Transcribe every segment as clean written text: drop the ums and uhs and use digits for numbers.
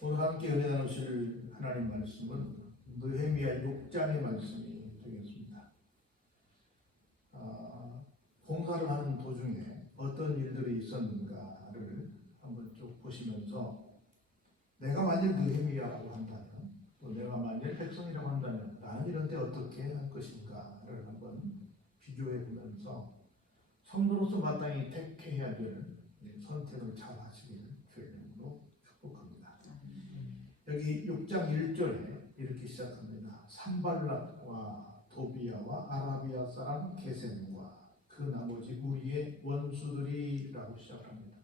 오늘 함께 은혜 나누실 하나님 말씀은 느헤미야 6장의 말씀이 되겠습니다. 공사를 하는 도중에 어떤 일들이 있었는가를 한번 쭉 보시면서 내가 만일 느헤미야라고 한다면 또 내가 만일 백성이라고 한다면 나는 이런 때 어떻게 할 것인가를 한번 비교해 보면서 성도로서 마땅히 택해야 될 선택을 잘 하시길 주의 이름으로 축복합니다. 여기 6장 1절에 이렇게 시작합니다. 산발랏과 도비야와 아라비아 사람 게셈과 그 나머지 무리의 원수들이라고 시작합니다.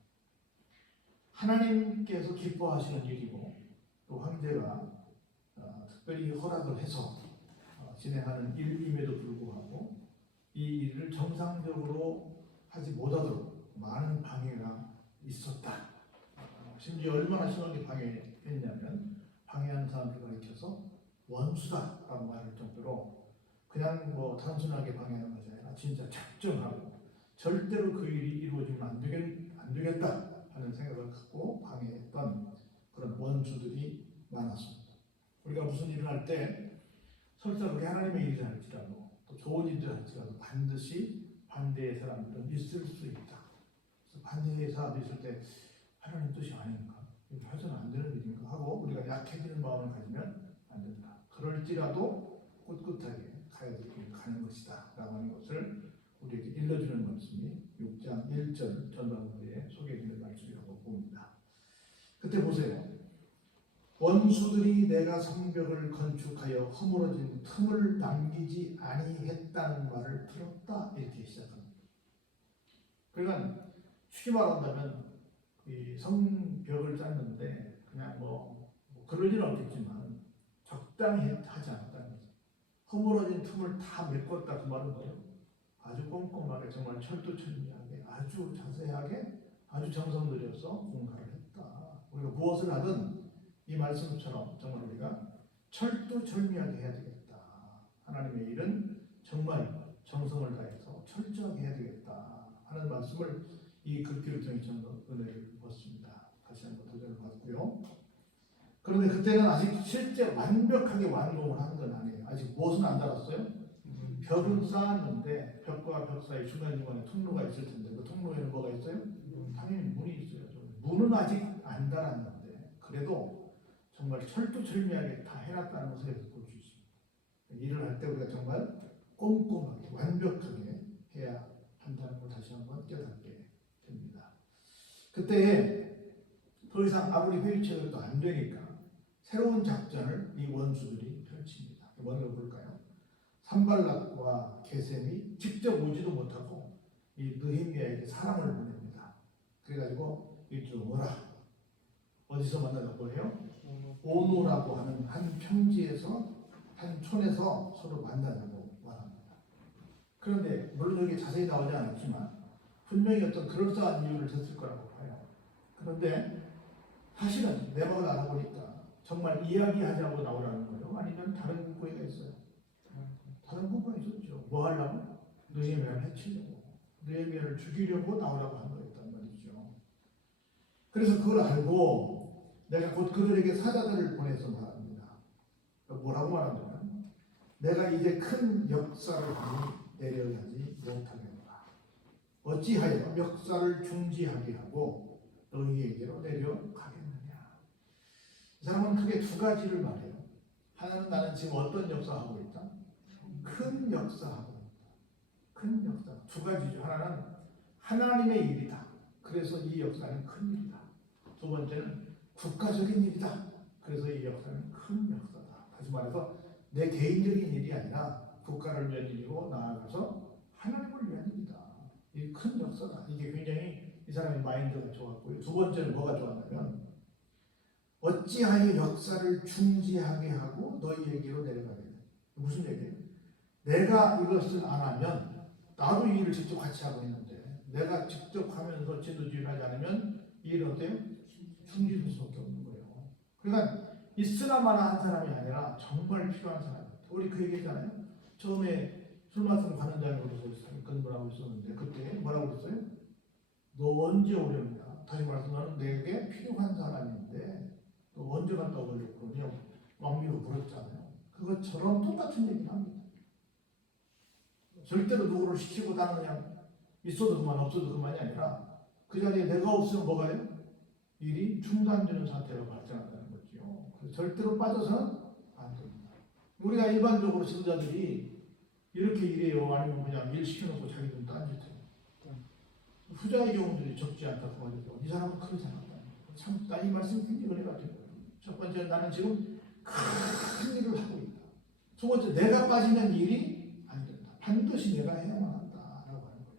하나님께서 기뻐하시는 일이고 또 황제가 특별히 허락을 해서 진행하는 일임에도 불구하고 이 일을 정상적으로 하지 못하도록 많은 방해가 있었다. 심지어 얼마나 심하게 방해했냐면 방해한 사람을 가리켜서 원수다라고 말할 정도로 그냥 단순하게 방해하는 것이 아니라 진짜 작정하고 절대로 그 일이 이루어지면 안 되겠다 하는 생각을 갖고 방해했던 그런 원수들이 많았습니다. 우리가 무슨 일을 할 때 설사 그게 하나님의 일을 할지라도 또 좋은 일을 할지라도 반드시 반대의 사람들은 있을 수 있다. 그래서 반대의 사람이 있을 때 하나님 뜻이 아닌가? 이거 해서는 안 되는 일인가? 하고 우리가 약해지는 마음을 가지면 안 된다. 그럴지라도 꿋꿋하게 가야 될 길을 가는 것이다 라고 하는 것을 우리에게 일러주는 말씀이 6장 1절 전반부에 소개되는 말씀이라고 봅니다. 그때 보세요. 원수들이 내가 성벽을 건축하여 허물어진 틈을 남기지 아니했다는 말을 들었다 이렇게 시작합니다. 그러니까 쉽게 말한다면 이 성벽을 짰는데 그냥 그럴 일은 없겠지만 적당히 하지 않았다는 거죠. 허물어진 틈을 다 메꿨다 그 말은 뭐예요? 아주 꼼꼼하게 정말 철두철미하게 아주 자세하게 아주 정성 들여서 공사를 했다. 우리가 무엇을 하든 이 말씀처럼 정말 우리가 철두철미하게 해야 되겠다. 하나님의 일은 정말 정성을 다해서 철저하게 해야 되겠다 하는 말씀을 이 글귀를 통해 저는 은혜를 받습니다. 다시 한번 도전을 받고요. 그런데 그때는 아직 실제 완벽하게 완공을 한 건 아니에요. 아직 무엇은 안 달았어요? 벽은 쌓았는데 벽과 벽 사이 중간중간에 통로가 있을 텐데 그 통로에는 뭐가 있어요? 당연히 문이 있어요. 문은 아직 안 달았는데 그래도 정말 철두철미하게 다 해놨다는 것을 볼 수 있습니다. 일을 할 때 우리가 정말 꼼꼼하게 완벽하게 해야 한다는 걸 다시 한번 깨닫게 됩니다. 그때 더 이상 아무리 회유책으로도 안 되니까 새로운 작전을 이 원수들이 펼칩니다. 먼저 볼까요? 산발랏과 게셈이 직접 오지도 못하고 이 느헤미야에게 사람을 보냅니다. 그래가지고 이쪽 오라. 어디서 만나자고 해요? 오노라고 하는 한 평지에서 한 촌에서 서로 만나자고 말합니다. 그런데 물론 여기 자세히 나오지 않았지만 분명히 어떤 그럴싸한 이유를 줬을 거라고 봐요. 그런데 사실은 내 마음을 알아보니까 정말 이야기하자고 나오라는 거예요? 아니면 다른 궁금이가 있어요? 다른 궁금이 있었죠. 뭐 하려고? 느헤미야를 해치려고, 느헤미야를 죽이려고 나오라고 한 거였단 말이죠. 그래서 그걸 알고 내가 곧 그들에게 사자들을 보내서 말합니다. 뭐라고 말하냐면 내가 이제 큰 역사를 내려가지 못하겠노라. 어찌하여 역사를 중지하게 하고 너희에게로 내려가겠느냐. 이 사람은 크게 두 가지를 말해요. 하나는 나는 지금 어떤 역사하고 있다? 큰 역사하고 있다. 큰 역사. 두 가지죠. 하나는 하나님의 일이다. 그래서 이 역사는 큰 일이다. 두 번째는 국가적인 일이다. 그래서 이 역사는 큰 역사다. 다시 말해서 내 개인적인 일이 아니라 국가를 위한 일이고 나아가서 하나님을 위한 일이다. 이 큰 역사다. 이게 굉장히 이 사람의 마인드가 좋았고요. 두 번째는 뭐가 좋았냐면 어찌하여 역사를 중지하게 하고 너희에게로 내려가겠냐. 무슨 얘기예요? 내가 이것을 안 하면 나도 이 일을 직접 같이 하고 있는데 내가 직접 하면서 진두지휘를 하지 않으면 이 일은 어때요? 중지될 수밖에 없는 거예요. 그러니까 있으나마나 한 사람이 아니라 정말 필요한 사람. 우리 그 얘기잖아요. 처음에 술 마시러 가는 자리로서 근무하고 있었는데 그때 뭐라고 그랬어요? 너 언제 오렵냐? 다시 말해서 너는 내게 필요한 사람인데 또 언제 갔다 오려고 그러면 왕비로 물었잖아요. 그것처럼 똑같은 얘기를 합니다. 절대로 누구를 시키고 나는 그냥 있어도 그만 없어도 그만이 아니라 그 자리에 내가 없으면 뭐가 돼요? 일이 중단되는 상태가 발생한다는 거죠. 그래서 절대로 빠져서는 안 됩니다. 우리가 일반적으로 지도자들이 이렇게 일해요. 아니면 그냥 일 시켜놓고 자기들은 딴짓해요. 후자의 경우들이 적지 않다 그 말이죠. 이 사람은 그렇게 생각한다. 참, 나 이 말씀이 굉장히 은혜 같은 거예요. 첫 번째, 나는 지금 큰 일을 하고 있다. 두 번째, 내가 빠지면 일이 안 된다. 반드시 내가 해야만 한다라고 하는 거예요.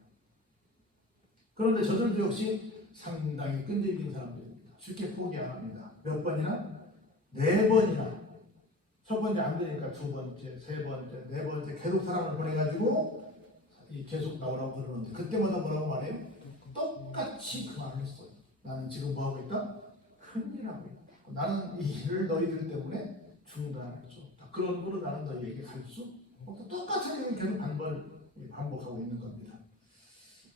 그런데 저들도 역시 상당히 끈질긴 사람들입니다. 쉽게 포기 안 합니다. 몇 번이나? 4번이나. 첫 번째 안 되니까 두 번째, 세 번째, 네 번째 계속 사람을 보내가지고 계속 나오라고 그러는데 그때마다 뭐라고 말해요? 똑같이 그 말을 했어요. 나는 지금 뭐 하고 있다? 큰일 하고 있다. 나는 이 일을 너희들 때문에 중단할 수 없다. 그런 거로 나는 너희에게 갈 수 없다. 똑같은 얘기를 계속 반복하고 있는 겁니다.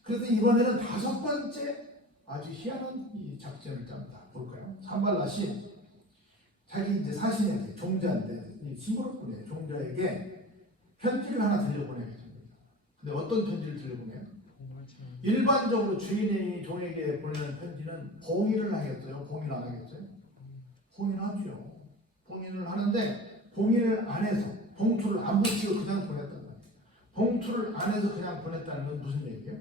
그래서 이번에는 5번째 아주 희한한 이 작전을 짭니다. 볼까요? 산발랏이 자기 이제 사신에게 종자인데 이 시므롯군의 종자에게 편지를 하나 들려보내게 됩니다. 근데 어떤 편지를 들려보내요? 일반적으로 주인이 종에게 보내는 편지는 봉인을 하겠어요? 봉인 안 하겠어요? 봉인하죠. 봉인을 하는데 봉인을 안 해서 봉투를 안 붙이고 그냥 보냈단 말이에요. 봉투를 안 해서 그냥 보냈다는 건 무슨 얘기예요?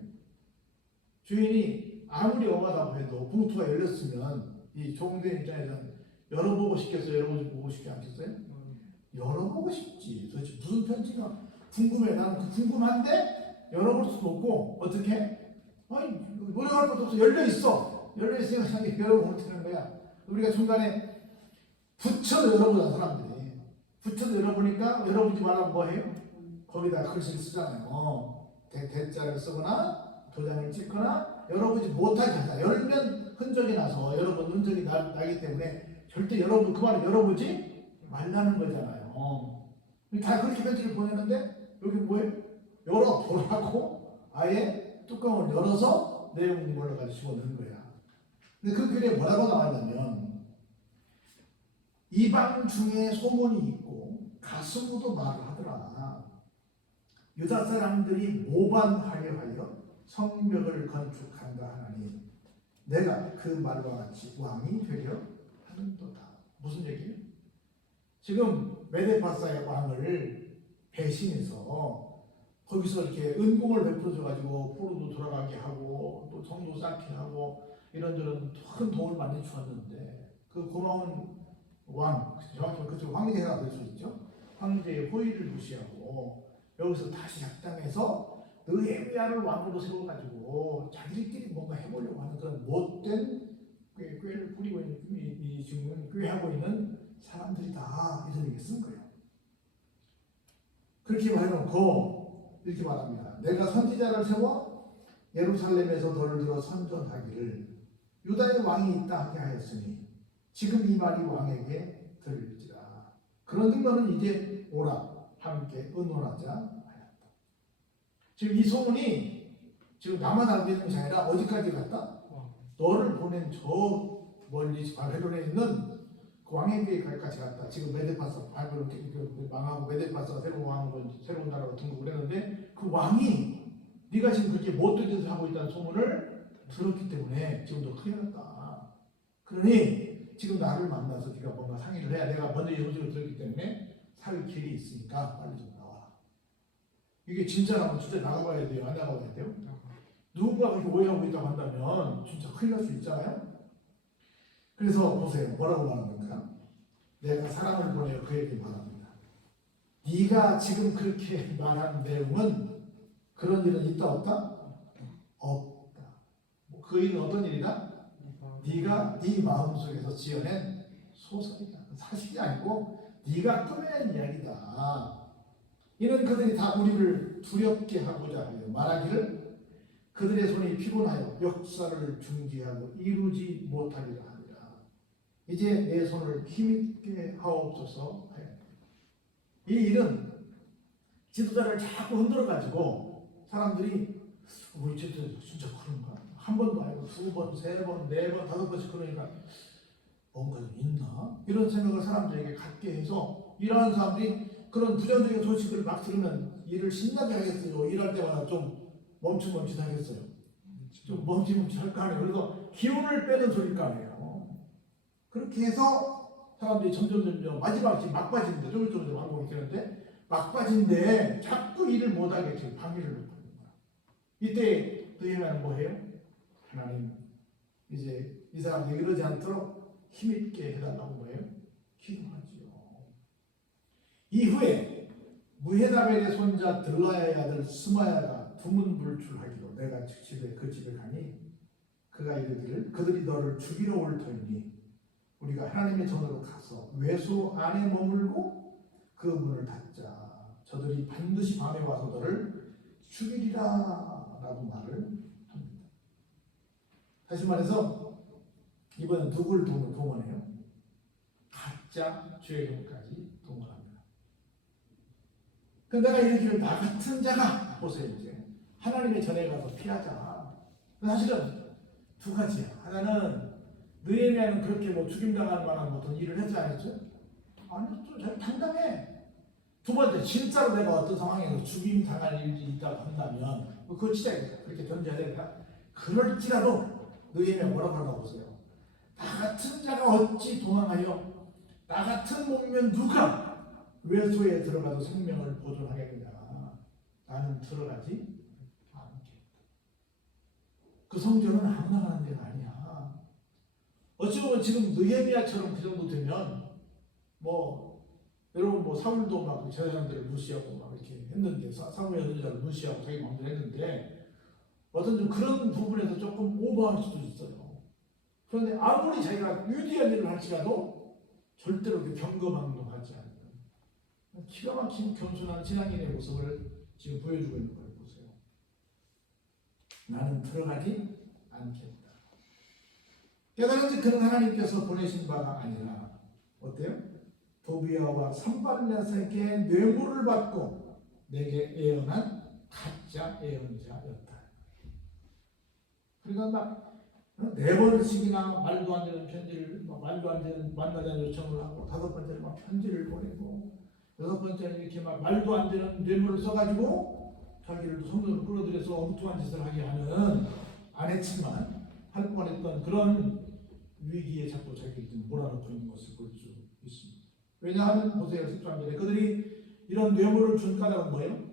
주인이 아무리 엄하다고 해도 봉투가 열렸으면 이 종된 입장에서는 열어보고 싶겠어요? 열어보고 싶지 않겠어요? 열어보고 싶지. 도대체 무슨 편지가 궁금해. 나는 그 궁금한데 열어볼 수도 없고 어떻게? 아니 노력할 것도 없어. 열려있어. 열려있으니까 자기 열어보면 되는 거야. 우리가 중간에 붙여서 열어보잖아 사람들이. 붙여서 열어보니까 열어보지 말라고 뭐 해요? 거기다 글씨를 쓰잖아요. 대자를 쓰거나 도장을 찍거나 열어보지 못하게 하자. 열면 흔적이 나서 열어본 흔적이 나기 때문에 절대 여러분 그 말을 열어보지 말라는 거잖아요. 다 그렇게 편지를 보내는데 여기 뭐예요? 열어보라고 아예 뚜껑을 열어서 내용 물을 가지고 집어넣는 거야. 근데 그 글에 뭐라고 나왔냐면 이방 중에 소문이 있고 가슴으로도 말을 하더라. 유다 사람들이 모반하려 하여 성벽을 건축한다 하나니 내가 그 말과 같이 왕이 되려 하는도다. 무슨 얘기예요? 지금 메데파사의 왕을 배신해서 거기서 이렇게 은공을 베풀어줘가지고 포로도 돌아가게 하고 또 성도 쌓게 하고 이런저런 큰 도움을 많이 주었는데 그 고마운 왕, 정확히 그쪽 황제가 될 수 있죠. 황제의 호의를 무시하고 여기서 다시 약당해서 느헤미야를 왕으로 세워가지고 자기들끼리 뭔가 해보려고 하는 그런 못된 꾀를 부리고 있는 이 지금 꾀하고 있는 사람들이다 이런 얘기 쓴 거예요. 그렇게 말해놓고 이렇게 말합니다. 내가 선지자를 세워 예루살렘에서 돌을 들어 선전하기를 유다의 왕이 있다 하게 하였으니 지금 이 말이 왕에게 들릴지라. 그런즉 너는 이제 오라 함께 의논하자 하였다. 지금 이 소문이 지금 나만 알고 있는 것이 아니라 어디까지 갔다? 너를 보낸 저 멀리 바벨론에 있는 그 왕에게 같이 갔다. 지금 메데파사 바벨론 망하고 메데파사가 새로운 나라로 등극을 했는데 그 왕이 네가 지금 그렇게 못된 짓을 하고 있다는 소문을 들었기 때문에 지금 너 큰일 났다. 그러니 지금 나를 만나서 네가 뭔가 상의를 해야 내가 먼저 이 소식을 들었기 때문에 살 길이 있으니까 빨리 좀 나와라. 이게 진짜라면 진짜 나가봐야 돼요? 안 나가봐야 돼요? 누군가 그렇게 오해하고 있다고 한다면 진짜 큰일 날 수 있잖아요. 그래서 보세요. 뭐라고 말하는 건가? 내가 사람을 보내어 그에게 말합니다. 네가 지금 그렇게 말한 내용은 그런 일은 있다 없다? 없다. 그 일은 어떤 일이다? 네가 네 마음속에서 지어낸 소설이다. 사실이 아니고 네가 꾸며낸 이야기다. 이는 그들이 다 우리를 두렵게 하고자 하여 말하기를 그들의 손이 피곤하여 역사를 중지하고 이루지 못하리라 하니라. 이제 내 손을 힘있게 하옵소서 하였다. 이 일은 지도자를 자꾸 흔들어가지고 사람들이 진짜 그런가? 한 번도 아니고 두 번, 세 번, 네 번, 다섯 번씩 그러니까 뭔가 좀 있나? 이런 생각을 사람들에게 갖게 해서 일하는 사람들이 그런 부정적인 소식을 막 들으면 일을 신나게 하겠어요. 일할 때마다 좀 멈칫멈칫하겠어요. 좀 멈칫멈칫할 거 아니에요. 그래서 기운을 빼는 소리일 거 아니에요. 그렇게 해서 사람들이 점점 마지막에 막바지인데 좀 항공이 되는데 막바지인데 자꾸 일을 못하게 지금 방해를 못하는 거야. 이때 너희는 뭐해요? 하나님 이제 이 사람들이 이러지 않도록 힘있게 해달라고 뭐예요? 기도하지요. 이후에 무헤다벨의 손자 들라야의 아들 스마야가 두문불출하기로 내가 그 집에 가니 그가 이르기를 그들이 너를 죽이러 올 터이니 우리가 하나님의 전으로 가서 외소 안에 머물고 그 문을 닫자. 저들이 반드시 밤에 와서 너를 죽이리라 라고 말을 합니다. 다시 말해서 이번엔 누굴 동원해요? 가짜 죄인까지 동원합니다. 근데 내가 이르기를 나 같은 자가 보세요. 이제 하나님의 전에 가서 피하자. 사실은 두 가지야. 하나는 느헤미야는 그렇게 뭐 죽임당할 만한 어떤 일을 했지 않았죠? 아니, 좀 잘 당당해. 두 번째, 진짜로 내가 어떤 상황에서 죽임당할 일이 있다고 한다면 그거 진짜 그렇게 던져야 되니까 그럴지라도 느헤미야 뭐라고 하나 보세요. 나 같은 자가 어찌 도망하여 나 같은 몸이면 누가 외소에 들어가도 생명을 보존하겠느냐. 나는 들어가지 않겠다. 그 성전은 아무나 가는 데가 아니야. 어찌 보면 지금 느헤미야처럼 그 정도 되면 뭐 여러분 뭐 사울도 막 제사장들을 무시하고 막 이렇게 했는데 사울의 여자를 무시하고 자기 마음대로 했는데 어떤 좀 그런 부분에서 조금 오버할 수도 있어요. 그런데 아무리 자기가 유리한 일을 할지라도 절대로 경거망동하지 않는 기가 막힌 겸손한 신앙인의 모습을 지금 보여주고 있는 걸 보세요. 나는 들어가지 않겠다. 깨달은지 그는 하나님께서 보내신 바가 아니라 어때요? 도비아와 산발렛에게 뇌물을 받고 내게 예언한 가짜 예언자였다. 그러니까 막 네 번씩이나 말도 안 되는 편지를 말도 안 되는 만나자는 요청을 하고 다섯 번째는 막 편지를 보내고 여섯 번째는 이렇게 막 말도 안 되는 뇌물을 써가지고 자기를 성전으로 끌어들여서 엉뚱한 짓을 하게 하는 안 했지만 할 뻔했던 그런 위기에 자꾸 자기를 좀 몰아넣고 있는 것을 볼 수 있습니다. 왜냐하면 보세요. 13절에 그들이 이런 뇌물을 준 까닭은 뭐예요?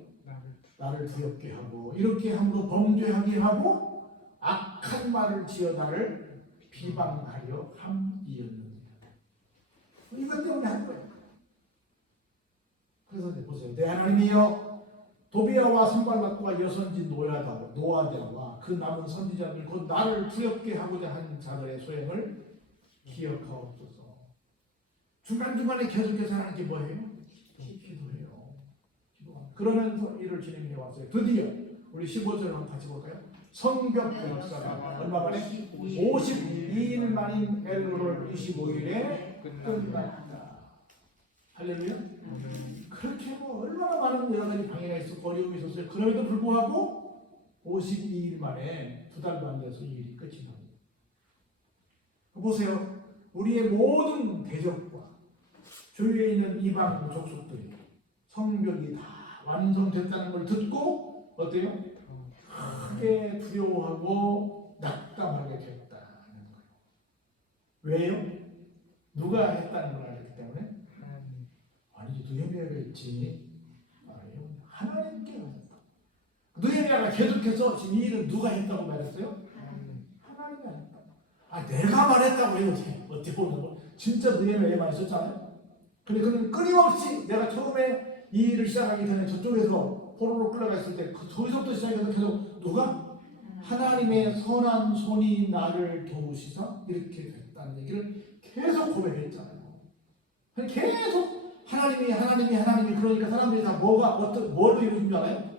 나를 두렵게 하고 이렇게 함으로 범죄하게 하고 악한 말을 지어 나를 비방하려 함이었느니라. 이것 때문에 한 거예요. 그래서 보세요. 내 하나님이여 도비아와 산발락과 여선지 노아디아와 그 남은 선지자들 곧 나를 두렵게 하고자 한 자들의 소행을 기억하옵소서. 중간중간에 계속해서 하나님께 뭐해요? 기도해요. 그러면서 일을 진행해 왔어요. 드디어 우리 15절을 한번 같이 볼까요? 성벽 역사가 얼마 만에 52일 만인 엘로를 25일에 끝났다. 할렐루야. 그렇게 뭐 얼마나 많은 여러 가지 방해가 있었고 어려움이 있었어요. 그럼에도 불구하고 52일 만에 2달도 안 돼서 이 일이 끝이 납니다. 보세요. 우리의 모든 대적과 주위에 있는 이방 족속들이 성벽이 다 완성됐다는 걸 듣고 어때요? 크게 두려워하고 낙담하게 됐다는 거예요. 왜요? 누가 했다는 걸 알기 때문에? 아니, 느헤미야가 있지. 아니요. 하나님께 했다. 느헤미야가 계속해서 지금 이 일은 누가 했다고 말했어요? 하나님이 했다. 아, 내가 말했다고 해요. 어떻게 보면 진짜 느헤미야의 말이 있었잖아요. 근데 그는 끊임없이 내가 처음에 이 일을 시작하기 전에 저쪽에서 포로로 끌어갔을 때 거기서부터 시작해서 계속 누가? 하나님의 선한 손이 나를 도우시사 이렇게 됐다는 얘기를 계속 고백했잖아요. 계속 하나님이 그러니까 사람들이 다 뭘로 이루어진 줄 알아요?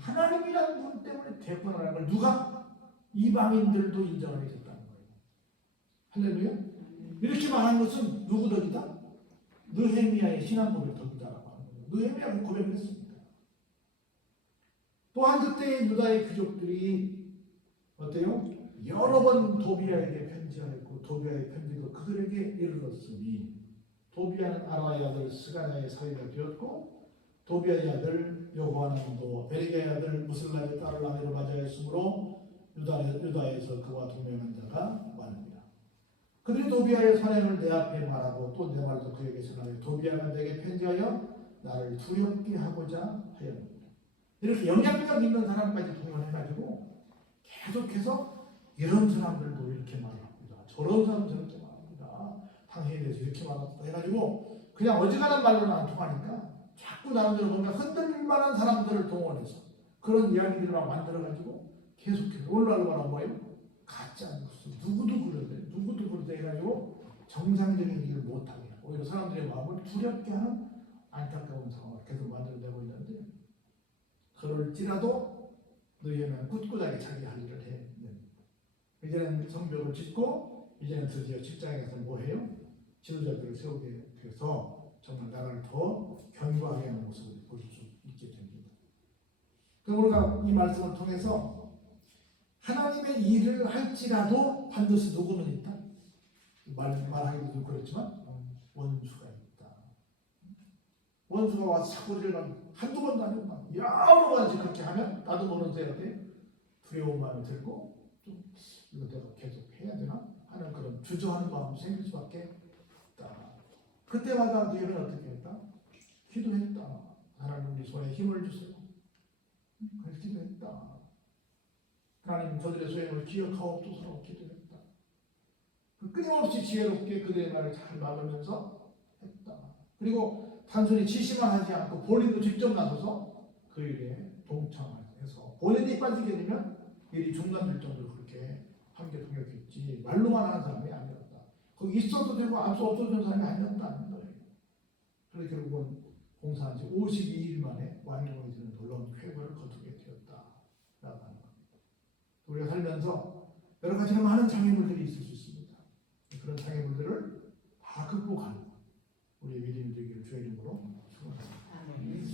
하나님이라는 분 때문에 됐구나라는 걸 누가? 이방인들도 인정하게 됐다는 거예요. 할렐루야? 이렇게 말한 것은 누구 덕이다? 느헤미야의 신앙 고백 덕이다라고 하는 거예요. 느헤미야가 고백을 했습니다. 또한 그때 유다의 귀족들이 어때요? 여러 번 도비아에게 편지하였고 도비아의 편지도 그들에게 이르렀으니 도비아는 아라의 아들 스가냐의 사위가 되었고 도비아의 아들 여호하난도 베리게의 아들 무슬라의 딸을 아내로 맞이하였으므로 유다에서 그와 동맹한 자가 많으니라. 그들이 도비아의 선행을 내 앞에 말하고 또 내 말도 그에게 전하여 도비아가 내게 편지하여 나를 두렵게 하고자 하였느니라. 이렇게 영향력 있는 사람까지 동원해가지고 계속해서 이런 사람들도 이렇게 말합니다. 저런 사람 저렇게 말합니다. 당신에 대해서 이렇게 말합니다. 해가지고 그냥 어지간한 말로는 안 통하니까 자꾸 나름대로 보면 흔들릴 만한 사람들을 동원해서 그런 이야기들만 만들어가지고 계속해서 오늘날 말하면 뭐예요? 가짜 뉴스. 누구도 그러대 해가지고 정상적인 일을 못하게 하고 오히려 사람들의 마음을 두렵게 하는 안타까운 상황을 계속 만들어내고 있는데 그럴지라도 너희는 꿋꿋하게 자기 할 일을 해. 이제는 성벽을 짓고 이제는 드디어 직장에서 뭐해요? 지도자들을 세우게 돼서 정말 나라를 더 견고하게 하는 모습을 볼 수 있게 됩니다. 그럼 우리가 이 말씀을 통해서 하나님의 일을 할지라도 반드시 누구는 있다? 말하기도 좀 그렇지만 원수가 있다. 원수가 와서 자꾸 우리가 한두 번도 아니고 여러 번씩 그렇게 하면 나도 모르는 새에 두려운 마음이 들고 좀 이거 내가 계속 해야 되나 하는 그런 주저하는 마음이 생길 수밖에 없다. 그때마다 너희는 어떻게 했다? 기도했다. 하나님 우리 손에 힘을 주세요. 그래서 기도했다. 하나님 저들의 소행을 기억하옵소서라고 기도했다. 끊임없이 지혜롭게 그들의 말을 잘 막으면서 했다. 그리고 단순히 지시만 하지 않고 본인도 직접 나서서 그 일에 동참해서 본인이 빠지게 되면 일이 중단될 정도로 그렇게 함께 동역했지 말로만 하는 사람이 아니었다. 거기 있어도 되고 없어도 되는 사람이 아니었다는 거예요. 그래서 결국은 공사한 지 52일 만에 완공이 되는 놀라운 쾌거를 거두게 되었다라고 하는 겁니다. 우리가 살면서 여러 가지 많은 장애물들이 있을 수 있습니다. 그런 장애물들을 다 극복하는 우리의 믿음이 되기를 주의 이름으로 축원합니다.